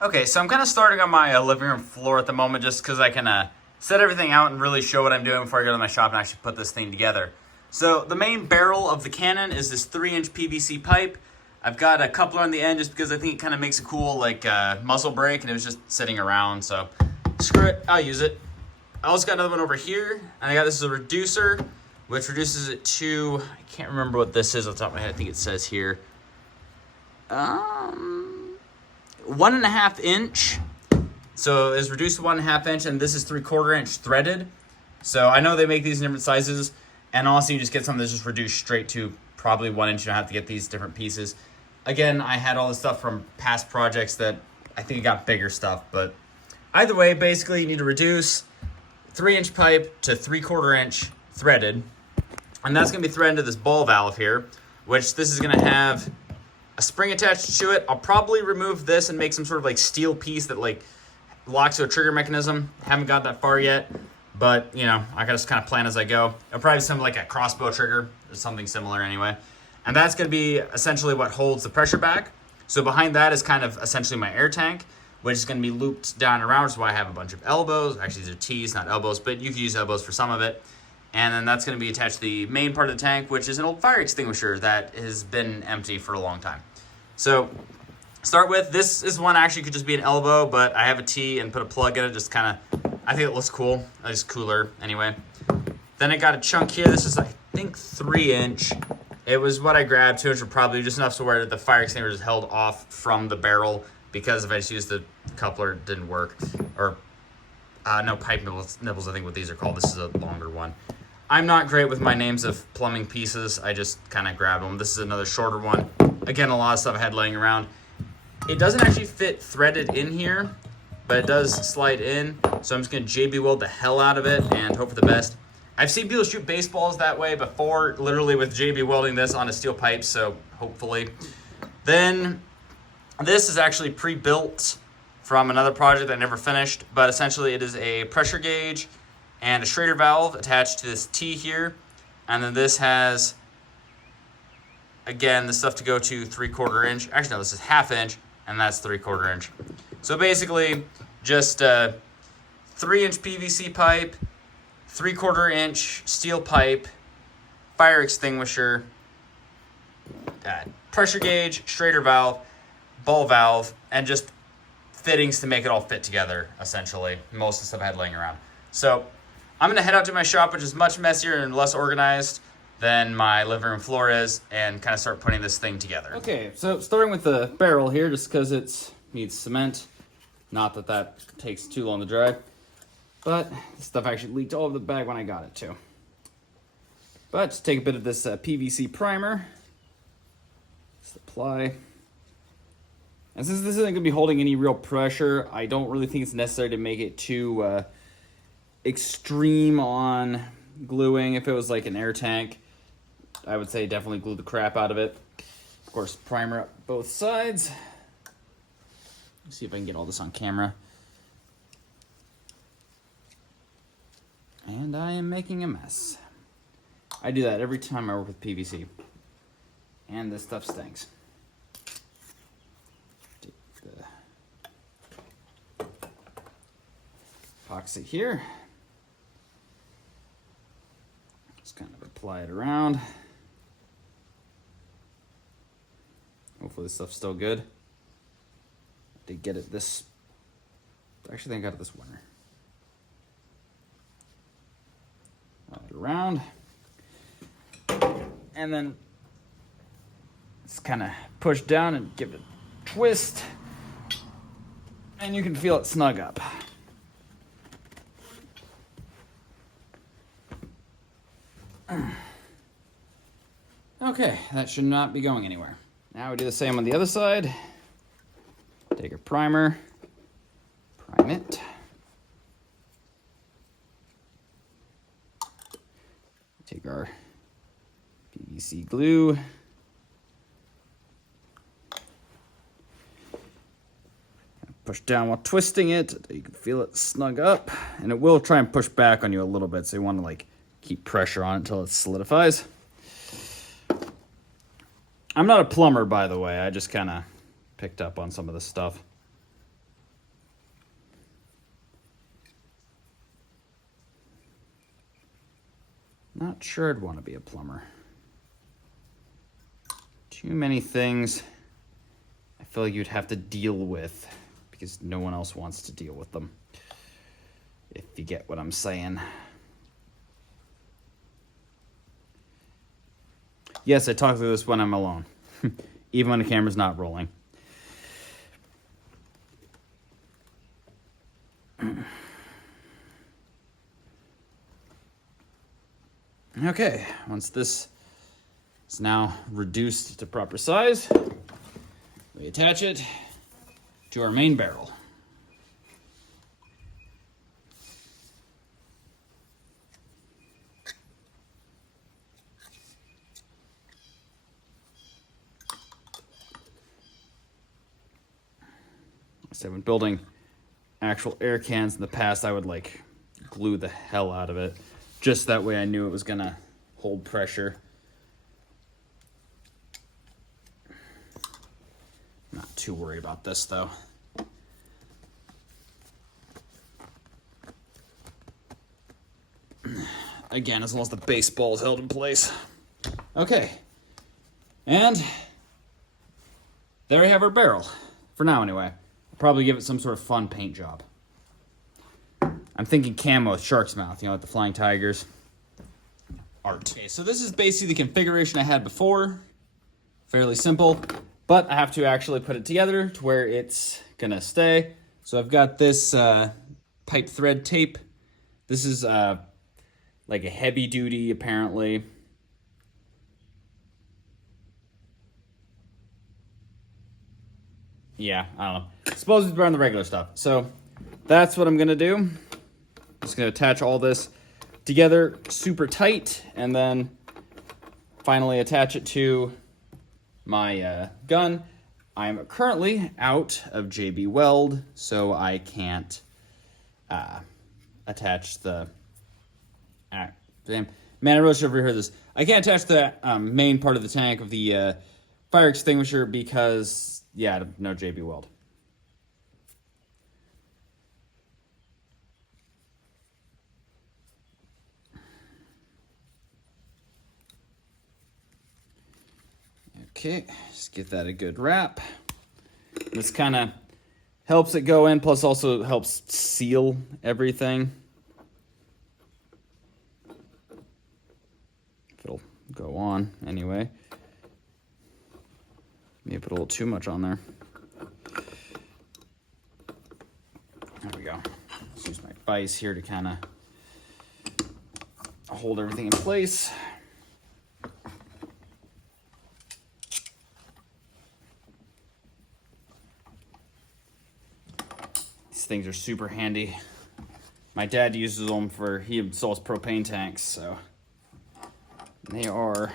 Okay, so I'm kind of starting on my living room floor at the moment just because I can set everything out and really show what I'm doing before I go to my shop and actually put this thing together. So the main barrel of the cannon is this 3-inch PVC pipe. I've got a coupler on the end just because I think it kind of makes a cool muzzle brake, and it was just sitting around, so screw it, I'll use it. I also got another one over here, and I got this as a reducer, which reduces it to, I can't remember what this is off the top of my head, I think it says here. 1.5 inch. So it's reduced to 1.5 inch, and this is 3/4 inch threaded. So I know they make these in different sizes, and honestly, you just get something that's just reduced straight to probably 1 inch. You don't have to get these different pieces. Again, I had all this stuff from past projects that I think got bigger stuff, but either way, basically, you need to reduce 3-inch pipe to 3/4 inch threaded, and that's going to be threaded to this ball valve here, which this is going to have a spring attached to it. I'll probably remove this and make some sort of steel piece that locks to a trigger mechanism. Haven't got that far yet, but I gotta just kind of plan as I go. It'll probably be something like a crossbow trigger or something similar anyway. And that's gonna be essentially what holds the pressure back. So behind that is kind of essentially my air tank, which is gonna be looped down and around, which is why I have a bunch of elbows. Actually, these are T's, not elbows, but you can use elbows for some of it. And then that's gonna be attached to the main part of the tank, which is an old fire extinguisher that has been empty for a long time. So start with, this is one actually could just be an elbow, but I have a T and put a plug in it, just kind of, I think it looks cool. It's cooler anyway. Then I got a chunk here. This is, I think, 3-inch. It was what I grabbed. 2-inch would probably just enough so where the fire extinguisher is held off from the barrel, because if I just used the coupler, it didn't work. Or, no, pipe nibbles, I think what these are called. This is a longer one. I'm not great with my names of plumbing pieces. I just kind of grab them. This is another shorter one. Again, a lot of stuff I had laying around. It doesn't actually fit threaded in here, but it does slide in. So I'm just going to JB weld the hell out of it and hope for the best. I've seen people shoot baseballs that way before, literally with JB welding this on a steel pipe, so hopefully. Then this is actually pre-built from another project that I never finished, but essentially it is a pressure gauge and a Schrader valve attached to this T here. And then this has, again, the stuff to go to 3/4 inch. Actually, no, this is 1/2 inch, and that's 3/4 inch. So basically, just 3-inch PVC pipe, 3/4 inch steel pipe, fire extinguisher, pressure gauge, Schrader valve, ball valve, and just fittings to make it all fit together, essentially. Most of the stuff I had laying around. So I'm gonna head out to my shop, which is much messier and less organized than my living room floor is, and kind of start putting this thing together. Okay, so starting with the barrel here, just because it needs cement. Not that that takes too long to dry, but this stuff actually leaked all over the bag when I got it too. But just take a bit of this PVC primer, just apply. And since this isn't gonna be holding any real pressure, I don't really think it's necessary to make it too extreme on gluing. If it was like an air tank, I would say definitely glue the crap out of it. Of course, primer up both sides. Let's see if I can get all this on camera. And I am making a mess. I do that every time I work with PVC. And this stuff stinks. Take the epoxy here. Just kind of apply it around. Hopefully this stuff's still good. I did get it this, actually I think I got it this winter. Run it around. And then just kind of push down and give it a twist. And you can feel it snug up. Okay, that should not be going anywhere. Now we do the same on the other side. Take a primer, prime it. Take our PVC glue. Push down while twisting it. You can feel it snug up, and it will try and push back on you a little bit, so you want to keep pressure on it until it solidifies. I'm not a plumber, by the way. I just kind of picked up on some of this stuff. Not sure I'd want to be a plumber. Too many things I feel like you'd have to deal with because no one else wants to deal with them. If you get what I'm saying. Yes, I talk through this when I'm alone. Even when the camera's not rolling. Okay, once this is now reduced to proper size, we attach it to our main barrel. So when building actual air cans in the past, I would like glue the hell out of it. Just that way I knew it was gonna hold pressure. Not too worried about this though. Again, as long as the baseball is held in place. Okay. And there we have our barrel. For now anyway. I'll probably give it some sort of fun paint job. I'm thinking camo with shark's mouth, you know, like the flying tigers. Art. Okay, so this is basically the configuration I had before. Fairly simple, but I have to actually put it together to where it's gonna stay. So I've got this pipe thread tape. This is like a heavy duty, apparently. Yeah, I don't know. Suppose it's better than the regular stuff. So that's what I'm gonna do. Just gonna attach all this together super tight and then finally attach it to my gun. I'm currently out of JB Weld, so I can't attach the... damn. Man, I really should have reheard this. I can't attach the main part of the tank of the fire extinguisher because, yeah, no JB Weld. Okay, just give that a good wrap. This kind of helps it go in, plus also helps seal everything. If it'll go on anyway. Maybe put a little too much on there. There we go. Let's use my vise here to kind of hold everything in place. Things are super handy. My dad uses them for, he installs propane tanks, so they are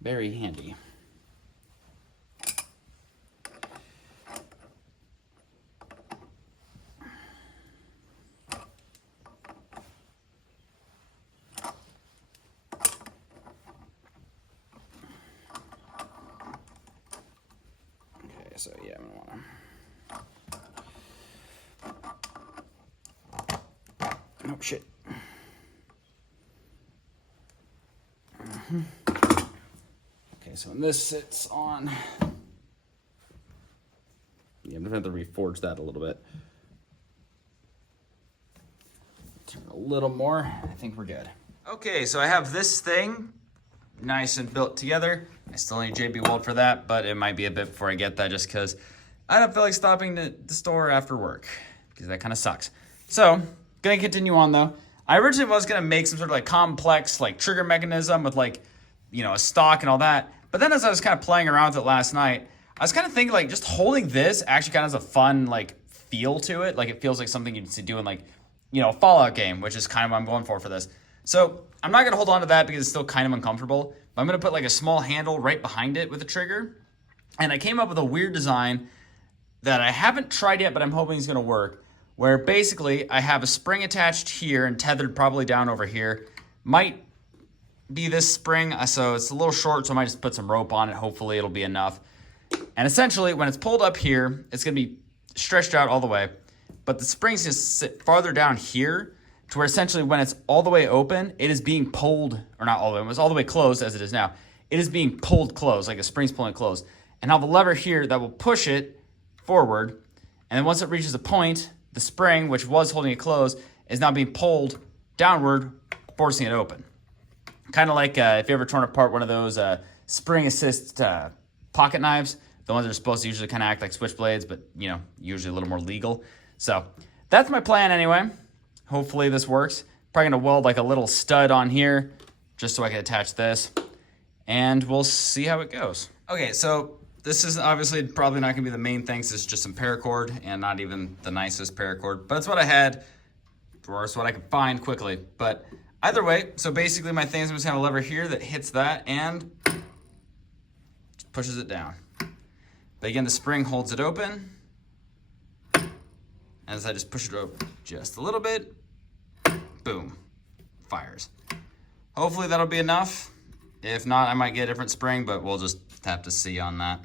very handy. Okay, so yeah, I'm gonna wanna... Oh, shit. Okay, so when this sits on... Yeah, I'm going to have to reforge that a little bit. Turn a little more. I think we're good. Okay, so I have this thing nice and built together. I still need JB Weld for that, but it might be a bit before I get that just because I don't feel like stopping to the store after work because that kind of sucks. So... Gonna continue on though. I originally was gonna make some sort of like complex like trigger mechanism with like, you know, a stock and all that. But then as I was kind of playing around with it last night, I was kind of thinking like just holding this actually kind of has a fun like feel to it. Like it feels like something you'd see doing like, you know, a Fallout game, which is kind of what I'm going for this. So I'm not gonna hold on to that because it's still kind of uncomfortable. But I'm gonna put like a small handle right behind it with a trigger. And I came up with a weird design that I haven't tried yet, but I'm hoping it's gonna work. Where basically I have a spring attached here and tethered probably down over here. Might be this spring, so it's a little short, so I might just put some rope on it. Hopefully it'll be enough. And essentially when it's pulled up here, it's gonna be stretched out all the way. But the spring's gonna sit farther down here to where essentially when it's all the way open, it is being pulled, or not all the way, it's all the way closed as it is now. It is being pulled closed, like a spring's pulling it closed. And I'll have a lever here that will push it forward. And then once it reaches a point, the spring, which was holding it closed, is now being pulled downward, forcing it open. Kind of like if you ever torn apart one of those spring assist pocket knives, the ones that are supposed to usually kind of act like switchblades, but, you know, usually a little more legal. So that's my plan anyway. Hopefully this works. Probably gonna weld like a little stud on here just so I can attach this, and we'll see how it goes. Okay, so this is obviously probably not gonna be the main thing. This is just some paracord, and not even the nicest paracord, but it's what I had, or it's what I could find quickly. But either way, so basically my thing is I'm just gonna have a lever here that hits that and just pushes it down. But again, the spring holds it open. As I just push it up just a little bit, boom, fires. Hopefully that'll be enough. If not, I might get a different spring, but we'll just have to see on that.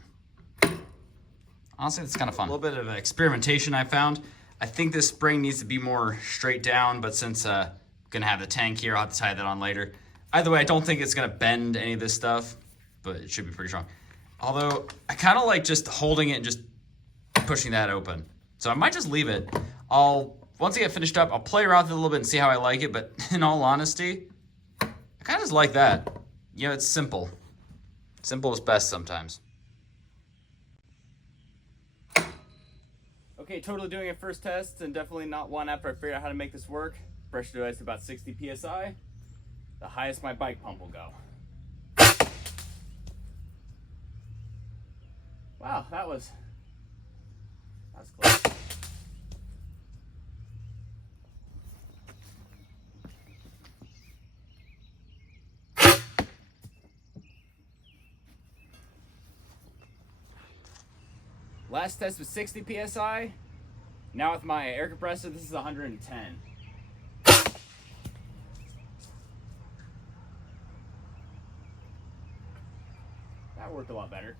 Honestly, it's kind of fun. A little bit of experimentation I found. I think this spring needs to be more straight down, but since I'm gonna have the tank here, I'll have to tie that on later. Either way, I don't think it's gonna bend any of this stuff, but it should be pretty strong. Although, I kind of like just holding it and just pushing that open. So I might just leave it. Once I get finished up, I'll play around with it a little bit and see how I like it, but in all honesty, I kind of just like that. You know, it's simple. Simple is best sometimes. Okay, totally doing a first test, and definitely not one after I figured out how to make this work. Pressure to ice to about 60 PSI. The highest my bike pump will go. Wow, that was close. Last test was 60 PSI. Now with my air compressor, this is 110. That worked a lot better.